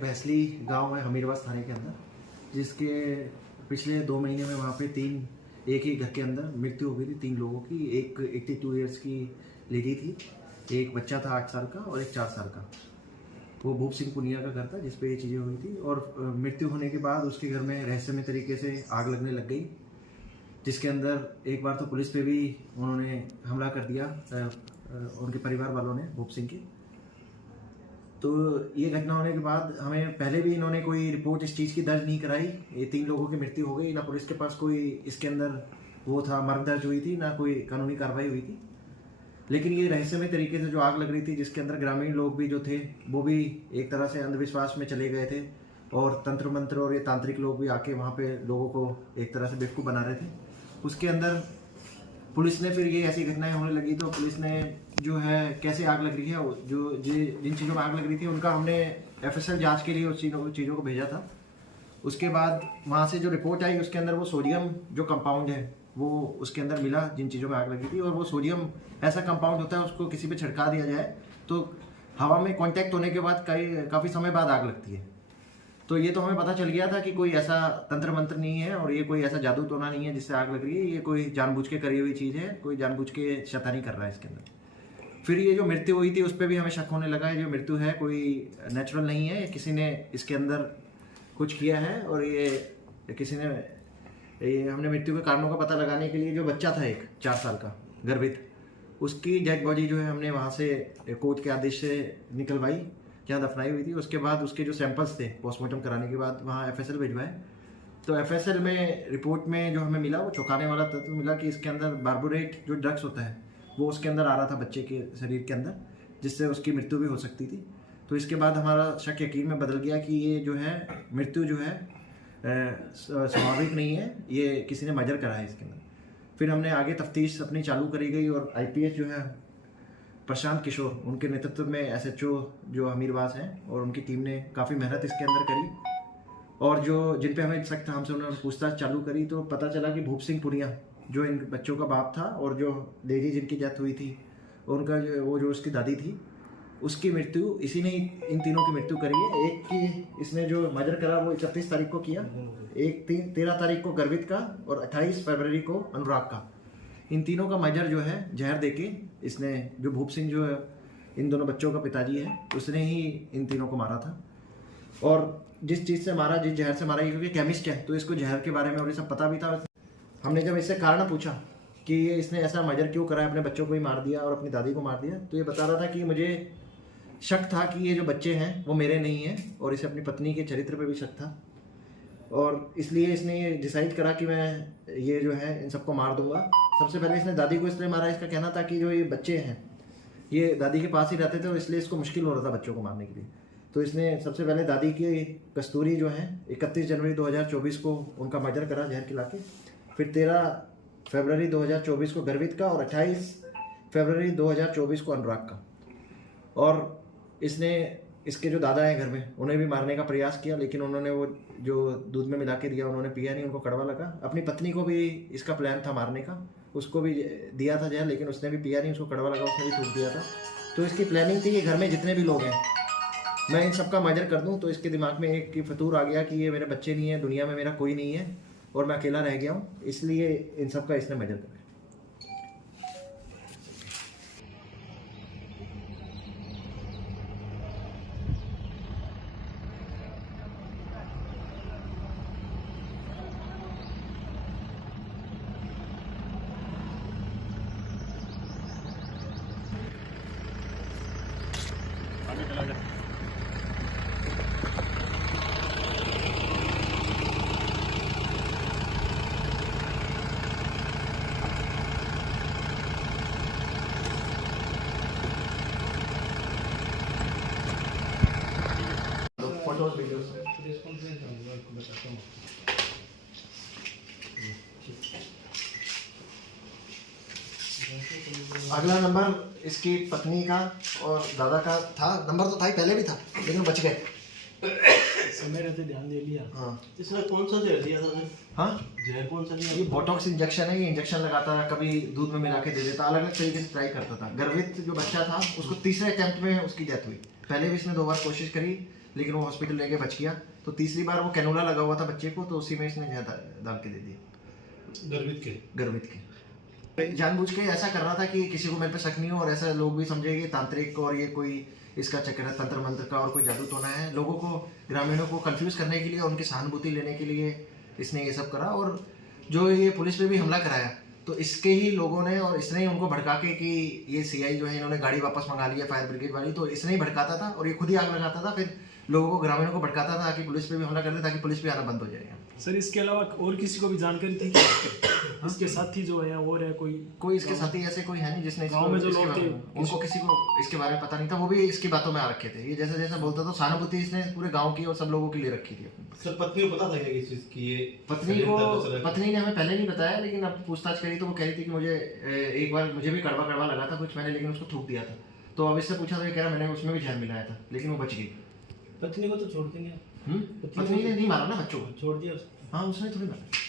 भैंसली गांव है हमीरवास थाने के अंदर, जिसके पिछले 2 महीने में वहाँ पे एक ही घर के अंदर मृत्यु हो गई थी 3 लोगों की। एक 82 ईयर्स की लेडी थी, एक बच्चा था 8 साल का और एक 4 साल का। वो भूप सिंह पुनिया का घर था जिस पे ये चीज़ें हुई थी। और मृत्यु होने के बाद उसके घर में रहस्यमय तरीके से आग लगने लग गई, जिसके अंदर एक बार तो पुलिस पे भी उन्होंने हमला कर दिया, उनके परिवार वालों ने, भूप सिंह के। तो ये घटना होने के बाद हमें पहले भी इन्होंने कोई रिपोर्ट इस चीज़ की दर्ज नहीं कराई। ये 3 लोगों की मृत्यु हो गई, ना पुलिस के पास कोई इसके अंदर वो था मर्ग दर्ज हुई थी, ना कोई कानूनी कार्रवाई हुई थी। लेकिन ये रहस्यमय तरीके से जो आग लग रही थी, जिसके अंदर ग्रामीण लोग भी जो थे वो भी एक तरह से अंधविश्वास में चले गए थे, और तंत्र मंत्र और ये तांत्रिक लोग भी आके वहाँ पे लोगों को एक तरह से बेवकूफ़ बना रहे थे। उसके अंदर पुलिस ने फिर ये ऐसी घटनाएं होने लगी तो पुलिस ने जो है कैसे आग लग रही है, जो जिन चीज़ों में आग लग रही थी उनका हमने FSL जांच के लिए उस चीज़ों को भेजा था। उसके बाद वहाँ से जो रिपोर्ट आई उसके अंदर वो सोडियम जो कंपाउंड है वो उसके अंदर मिला जिन चीज़ों में आग लगी थी। और वो सोडियम ऐसा कंपाउंड होता है, उसको किसी पे छिड़का दिया जाए तो हवा में कांटेक्ट होने के बाद काफ़ी समय बाद आग लगती है। तो ये तो हमें पता चल गया था कि कोई ऐसा तंत्र मंत्र नहीं है और ये कोई ऐसा जादू टोना नहीं है जिससे आग लग रही है। ये कोई जानबूझ के करी हुई चीज़ है, कोई जानबूझ के शैतानी कर रहा है इसके अंदर। फिर ये जो मृत्यु हुई थी उस पर भी हमें शक होने लगा है, जो मृत्यु है कोई नेचुरल नहीं है, किसी ने इसके अंदर कुछ किया है। और ये किसी ने हमने मृत्यु के कारणों का पता लगाने के लिए जो बच्चा था एक 4 साल का गर्भित, उसकी डेड बॉडी जो है हमने वहाँ से कोर्ट के आदेश से निकलवाई जहाँ दफनाई हुई थी। उसके बाद उसके जो सैंपल्स थे पोस्टमार्टम कराने के बाद वहाँ FSL भिजवाए। तो FSL में रिपोर्ट में जो हमें मिला वो चौंकाने वाला तत्व मिला कि इसके अंदर बार्बोरेट जो ड्रग्स होता है वो उसके अंदर आ रहा था बच्चे के शरीर के अंदर, जिससे उसकी मृत्यु भी हो सकती थी। तो इसके बाद हमारा शक यकीन में बदल गया कि ये जो है मृत्यु जो है स्वाभाविक नहीं है, ये किसी ने मर्डर करा है इसके अंदर। फिर हमने आगे तफ्तीश अपनी चालू करी गई और IPS जो है प्रशांत किशोर, उनके नेतृत्व में SHO जो हमीरवास हैं और उनकी टीम ने काफ़ी मेहनत इसके अंदर करी। और जो जिन पे हमें शक था हमसे उन्होंने पूछताछ चालू करी तो पता चला कि भूप सिंह पुनिया जो इन बच्चों का बाप था और जो लेडी जिनकी डेथ हुई थी उनका जो उसकी दादी थी, उसकी मृत्यु इसी ने इन तीनों की मृत्यु करी है। एक की इसने जो मर्डर करा वो 31 तारीख को किया, एक 13 तारीख को गर्वित का और 28 फरवरी को अनुराग का। इन तीनों का मर्डर जो है जहर देके इसने, जो भूप सिंह जो है इन दोनों बच्चों का पिताजी है, उसने ही इन तीनों को मारा था। और जिस चीज़ से मारा, जिस जहर से मारा, क्योंकि केमिस्ट है तो इसको जहर के बारे में और ये सब पता भी था। हमने जब इससे कारण पूछा कि ये इसने ऐसा मर्डर क्यों करा है, अपने बच्चों को ही मार दिया और अपनी दादी को मार दिया, तो ये बता रहा था कि मुझे शक था कि ये जो बच्चे हैं वो मेरे नहीं हैं, और इसे अपनी पत्नी के चरित्र पर भी शक था। और इसलिए इसने ये डिसाइड करा कि मैं ये जो है इन सबको मार दूंगा। सबसे पहले इसने दादी को इसलिए मारा, इसका कहना था कि जो ये बच्चे हैं ये दादी के पास ही रहते थे और इसलिए इसको मुश्किल हो रहा था बच्चों को मारने के लिए। तो इसने सबसे पहले दादी की कस्तूरी जो है 31 जनवरी 2024 को उनका मर्डर करा जहर खिला के। फिर 13 फरवरी 2024 को गर्वित का और 28 फरवरी 2024 को अनुराग का। और इसने इसके जो दादा हैं घर में उन्हें भी मारने का प्रयास किया, लेकिन उन्होंने वो जो दूध में मिला के दिया उन्होंने पिया नहीं, उनको कड़वा लगा। अपनी पत्नी को भी इसका प्लान था मारने का, उसको भी दिया था जहर, लेकिन उसने भी पिया नहीं, उसको कड़वा लगा, उसने भी थूक दिया था। तो इसकी प्लानिंग थी कि घर में जितने भी लोग हैं मैं इन सबका मर्डर कर दूं। तो इसके दिमाग में एक फतूर आ गया कि ये मेरे बच्चे नहीं है, दुनिया में मेरा कोई नहीं है और मैं अकेला रह गया हूँ, इसलिए इन सबका इसने मर्डर करा। फोटोज वीडियोस अगला नंबर इसकी पत्नी का और दादा का था। नंबर तो था ही, पहले भी था लेकिन बच गए। मेरे तो ध्यान दे लिया। हाँ, इसने कौन सा जहर दिया था? हाँ जहर कौन सा दिया? ये बोटॉक्स इंजेक्शन है। ये इंजेक्शन लगाता है, कभी दूध में मिला के दे देता, अलग अलग तरीके से ट्राई करता था। गर्वित जो बच्चा था उसको तीसरे अटेम्प्ट में उसकी डेथ हुई। पहले भी इसने 2 बार कोशिश करी लेकिन वो हॉस्पिटल लेके बच गया। तो तीसरी बार वो कैनोला लगा हुआ था बच्चे को, तो उसी में इसने जहर डाल के दे दिया। गर्वित के जानबूझ के ऐसा कर रहा था कि किसी को मेरे पे शक नहीं हो, और ऐसा लोग भी समझे कि तांत्रिक और ये कोई इसका चक्कर है, तंत्र मंत्र का और कोई जादू टोना है। लोगों को, ग्रामीणों को कंफ्यूज करने के लिए, उनकी सहानुभूति लेने के लिए इसने ये सब करा। और जो ये पुलिस पे भी हमला कराया, तो इसके ही लोगों ने, और इसने ही उनको भड़का के कि ये सीआई जो है इन्होंने गाड़ी वापस मंगा लिया फायर ब्रिगेड वाली, तो इसने ही भड़काता था और ये खुद ही आग लगाता था, फिर लोगों को, ग्रामीणों को भड़काता था ताकि पुलिस पे भी हमला कर दे, ताकि पुलिस भी आना बंद हो जाएगा। सर इसके अलावा और किसी को भी जानकारी थी क्या? इसके साथी जो है और है कोई इसके साथी ऐसे कोई है नहीं जिसने गांव में जो लोग थे उनको किसी को इसके बारे में पता नहीं था। वो भी इसकी बातों में आ रखे थे। ये जैसे जैसे बोलता था, सहानुभूति इसने पूरे गांव की और सब लोगों के लिए रखी थी अपनी। सर पत्नी को पता था क्या किस चीज की? ये पत्नी ने हमें पहले नहीं बताया, लेकिन अब पूछताछ करी तो वो कह रही थी कि मुझे एक बार मुझे भी कड़वा कड़वा लगा था कुछ, मैंने लेकिन उसको थूक दिया था। तो अब इससे पूछा तो ये कह रहा मैंने उसमें भी जहर मिलाया था, लेकिन वो बच गई। पत्नी को तो छोड़ देंगे। पत्नी ने नहीं मारा ना बच्चों को, छोड़ दिया हाँ उसने थोड़ी मारा।